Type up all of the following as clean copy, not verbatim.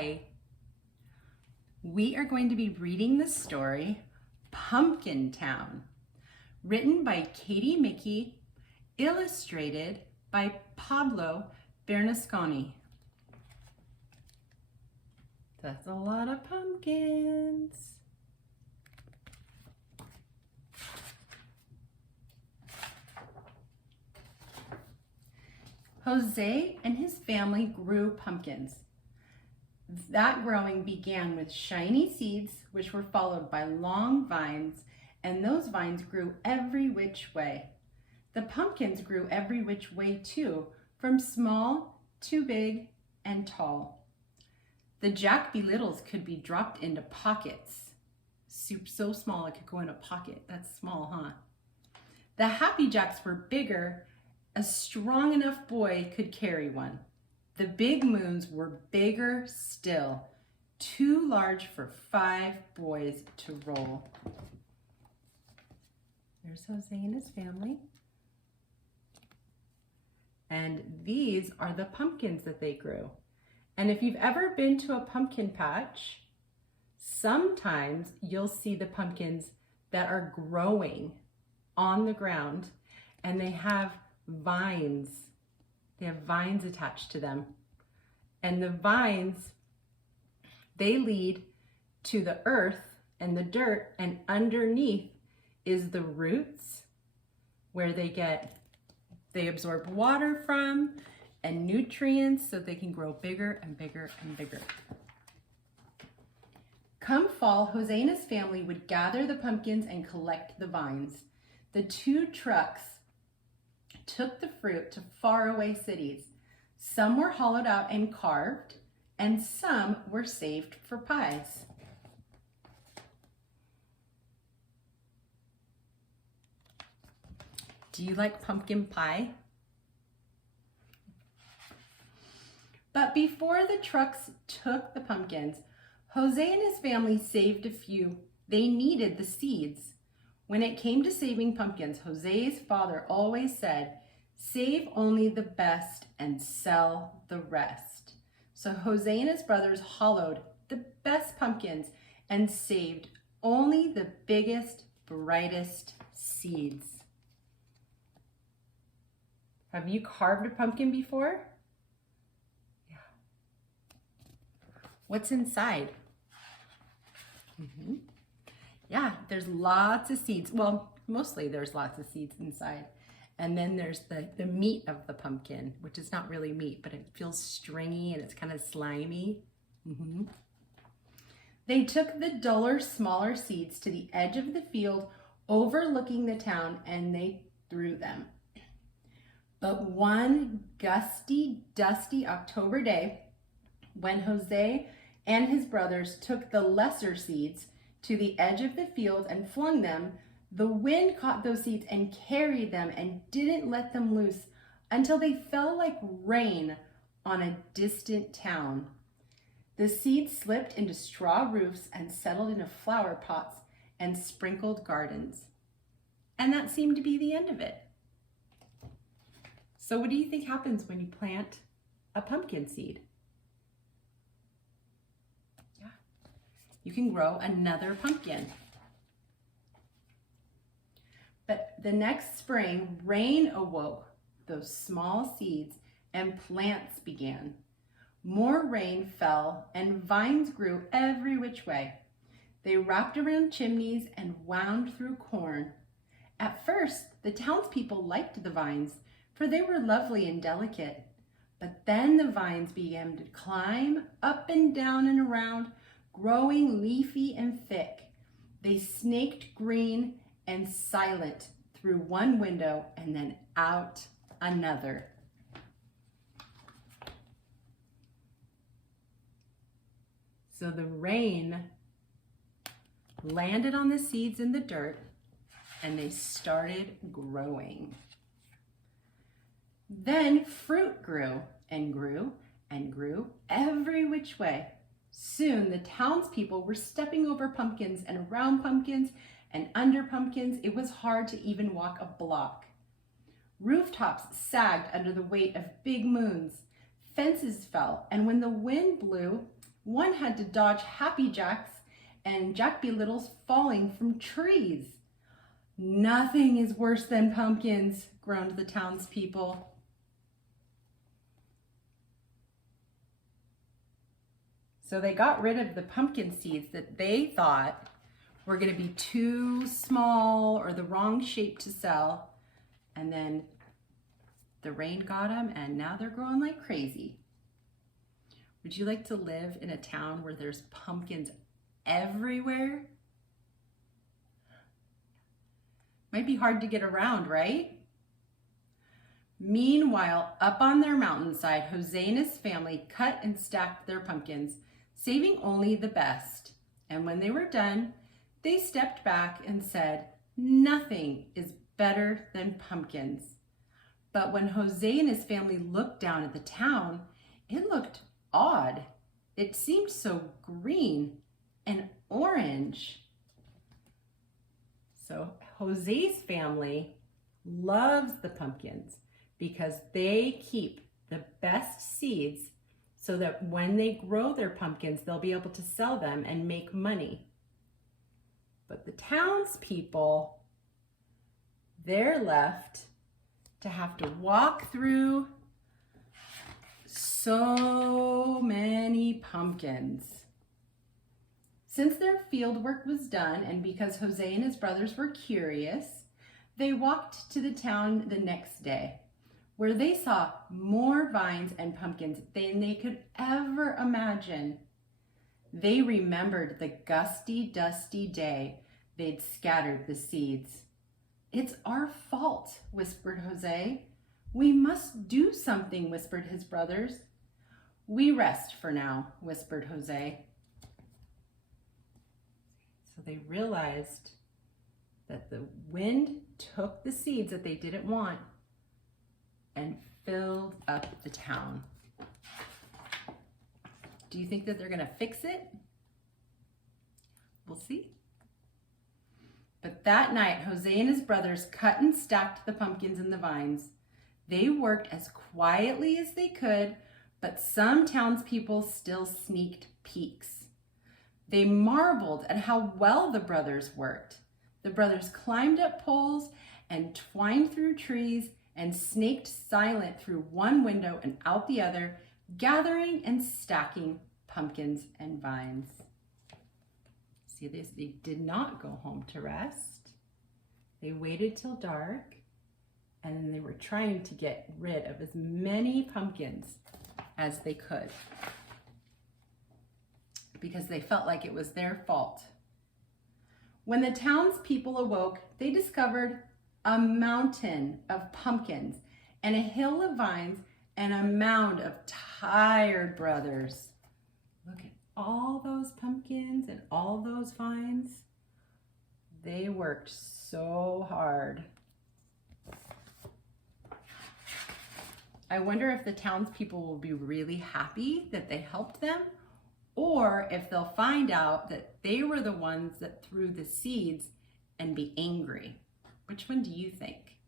Hi. We are going to be reading the story Pumpkin Town, written by Katie Mickey, illustrated by Pablo Bernasconi. That's a lot of pumpkins. Jose and his family grew pumpkins. That growing began with shiny seeds, which were followed by long vines, and those vines grew every which way. The pumpkins grew every which way too, from small to big and tall. The jack-be-littles could be dropped into pockets. Soup so small it could go in a pocket. That's small, huh? The happy jacks were bigger. A strong enough boy could carry one. The big moons were bigger still, too large for 5 boys to roll. There's Jose and his family. And these are the pumpkins that they grew. And if you've ever been to a pumpkin patch, sometimes you'll see the pumpkins that are growing on the ground, and they have vines. They have vines attached to them. And the vines, they lead to the earth and the dirt, and underneath is the roots where they absorb water from and nutrients so they can grow bigger and bigger and bigger. Come fall, Jose and his family would gather the pumpkins and collect the vines. The 2 trucks took the fruit to faraway cities. Some were hollowed out and carved, and some were saved for pies. Do you like pumpkin pie? But before the trucks took the pumpkins, Jose and his family saved a few. They needed the seeds. When it came to saving pumpkins, Jose's father always said, "Save only the best and sell the rest." So Jose and his brothers hollowed the best pumpkins and saved only the biggest, brightest seeds. Have you carved a pumpkin before? Yeah. What's inside? Yeah, there's lots of seeds. Well, mostly there's lots of seeds inside. And then there's the meat of the pumpkin, which is not really meat, but it feels stringy and it's kind of slimy. They took the duller, smaller seeds to the edge of the field overlooking the town, and they threw them. But one gusty, dusty October day, when Jose and his brothers took the lesser seeds to the edge of the field and flung them, the wind caught those seeds and carried them and didn't let them loose until they fell like rain on a distant town. The seeds slipped into straw roofs and settled into flower pots and sprinkled gardens. And that seemed to be the end of it. So what do you think happens when you plant a pumpkin seed? Yeah, you can grow another pumpkin. But the next spring, rain awoke those small seeds and plants began. More rain fell and vines grew every which way. They wrapped around chimneys and wound through corn. At first, the townspeople liked the vines, for they were lovely and delicate. But then the vines began to climb up and down and around, growing leafy and thick. They snaked green and silent through one window and then out another. So the rain landed on the seeds in the dirt and they started growing. Then fruit grew and grew and grew every which way. Soon the townspeople were stepping over pumpkins and around pumpkins and under pumpkins. It was hard to even walk a block. Rooftops sagged under the weight of big moons. Fences fell, and when the wind blew, One had to dodge Happy Jacks and Jack Be Littles falling from trees. Nothing is worse than pumpkins, groaned the townspeople. So they got rid of the pumpkin seeds that they thought were going to be too small or the wrong shape to sell. And then the rain got them, and now they're growing like crazy. Would you like to live in a town where there's pumpkins everywhere? Might be hard to get around, right? Meanwhile, up on their mountainside, Jose and his family cut and stacked their pumpkins, saving only the best. And when they were done, they stepped back and said, "Nothing is better than pumpkins." But when Jose and his family looked down at the town, it looked odd. It seemed so green and orange. So Jose's family loves the pumpkins because they keep the best seeds so that when they grow their pumpkins, they'll be able to sell them and make money. But the townspeople, they're left to have to walk through so many pumpkins. Since their field work was done, and because Jose and his brothers were curious, they walked to the town the next day, where they saw more vines and pumpkins than they could ever imagine. They remembered the gusty, dusty day they'd scattered the seeds. "It's our fault," whispered Jose. "We must do something," whispered his brothers. "We rest for now," whispered Jose. So they realized that the wind took the seeds that they didn't want and filled up the town. Do you think that they're going to fix it? We'll see. But that night, Jose and his brothers cut and stacked the pumpkins and the vines. They worked as quietly as they could, but some townspeople still sneaked peeks. They marveled at how well the brothers worked. The brothers climbed up poles and twined through trees and snaked silent through one window and out the other, gathering and stacking pumpkins and vines. See this? They did not go home to rest. They waited till dark, and then they were trying to get rid of as many pumpkins as they could because they felt like it was their fault. When the townspeople awoke, they discovered a mountain of pumpkins and a hill of vines and a mound of tired brothers. Look at all those pumpkins and all those vines. They worked so hard. I wonder if the townspeople will be really happy that they helped them, or if they'll find out that they were the ones that threw the seeds and be angry. Which one do you think?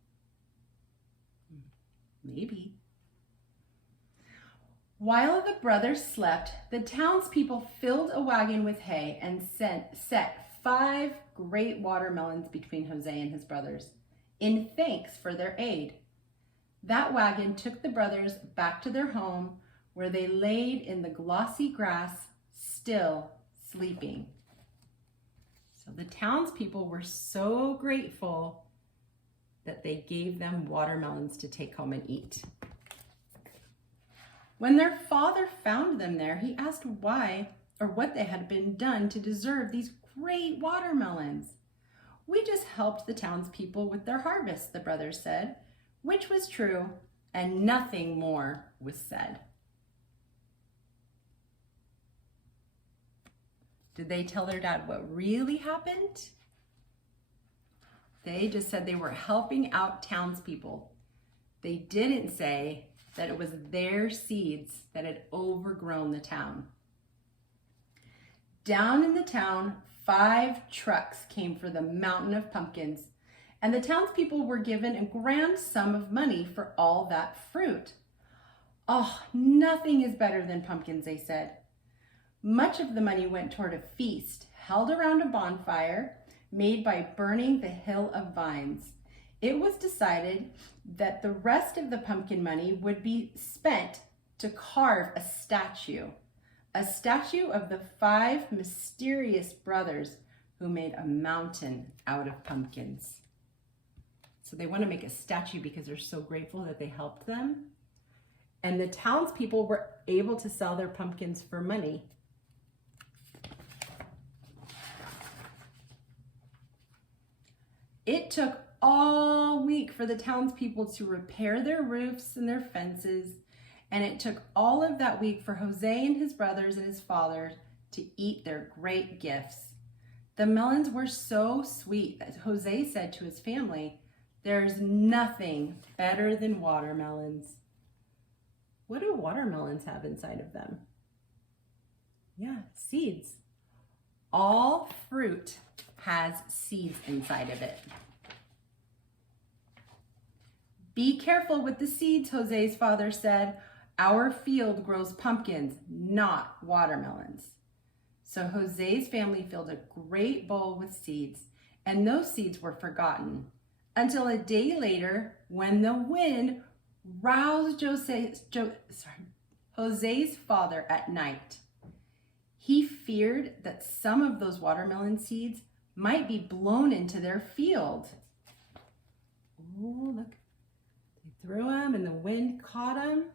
Maybe. While the brothers slept, the townspeople filled a wagon with hay and set 5 great watermelons between Jose and his brothers in thanks for their aid. That wagon took the brothers back to their home, where they laid in the glossy grass, still sleeping. So the townspeople were so grateful that they gave them watermelons to take home and eat. When their father found them there, he asked why or what they had been done to deserve these great watermelons. "We just helped the townspeople with their harvest," the brothers said, which was true, and nothing more was said. Did they tell their dad what really happened? They just said they were helping out townspeople. They didn't say that it was their seeds that had overgrown the town. Down in the town, 5 trucks came for the mountain of pumpkins, and the townspeople were given a grand sum of money for all that fruit. "Oh, nothing is better than pumpkins," they said. Much of the money went toward a feast held around a bonfire made by burning the hill of vines. It was decided that the rest of the pumpkin money would be spent to carve a statue of the 5 mysterious brothers who made a mountain out of pumpkins. So they want to make a statue because they're so grateful that they helped them. And the townspeople were able to sell their pumpkins for money. It took all week for the townspeople to repair their roofs and their fences, and it took all of that week for Jose and his brothers and his father to eat their great gifts. The melons were so sweet that Jose said to his family, "There's nothing better than watermelons." What do watermelons have inside of them? Yeah, seeds. All fruit has seeds inside of it. "Be careful with the seeds," Jose's father said. "Our field grows pumpkins, not watermelons." So Jose's family filled a great bowl with seeds, and those seeds were forgotten until a day later when the wind roused Jose's father at night. He feared that some of those watermelon seeds might be blown into their field. Oh, look. They threw them and the wind caught them.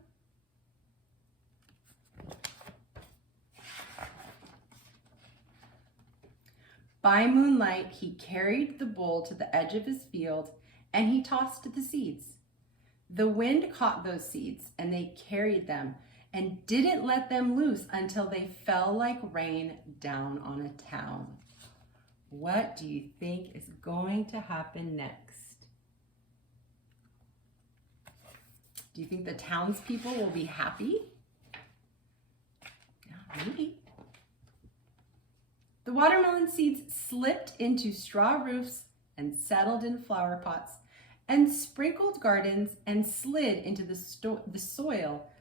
By moonlight, he carried the bowl to the edge of his field and he tossed the seeds. The wind caught those seeds and they carried them and didn't let them loose until they fell like rain down on a town. What do you think is going to happen next? Do you think the townspeople will be happy? Yeah, maybe. The watermelon seeds slipped into straw roofs and settled in flower pots and sprinkled gardens and slid into the soil,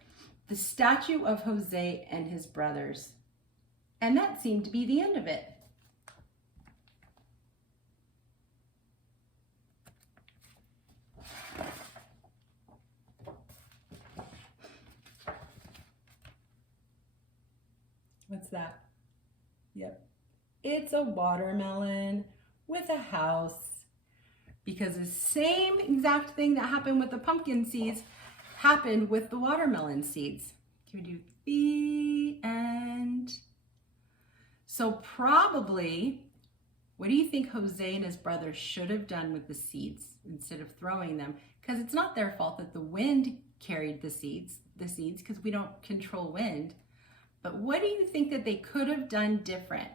the statue of Jose and his brothers. And that seemed to be the end of it. What's that? Yep. It's a watermelon with a house. Because the same exact thing that happened with the pumpkin seeds happened with the watermelon seeds. Can we do the end? So probably, what do you think Jose and his brothers should have done with the seeds instead of throwing them? Because it's not their fault that the wind carried the seeds because we don't control wind. But what do you think that they could have done different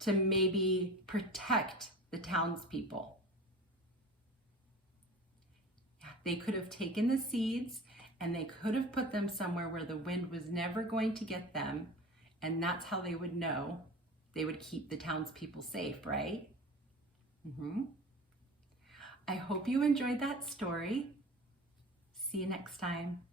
to maybe protect the townspeople? Yeah, they could have taken the seeds and they could have put them somewhere where the wind was never going to get them. And that's how they would know they would keep the townspeople safe, right? I hope you enjoyed that story. See you next time.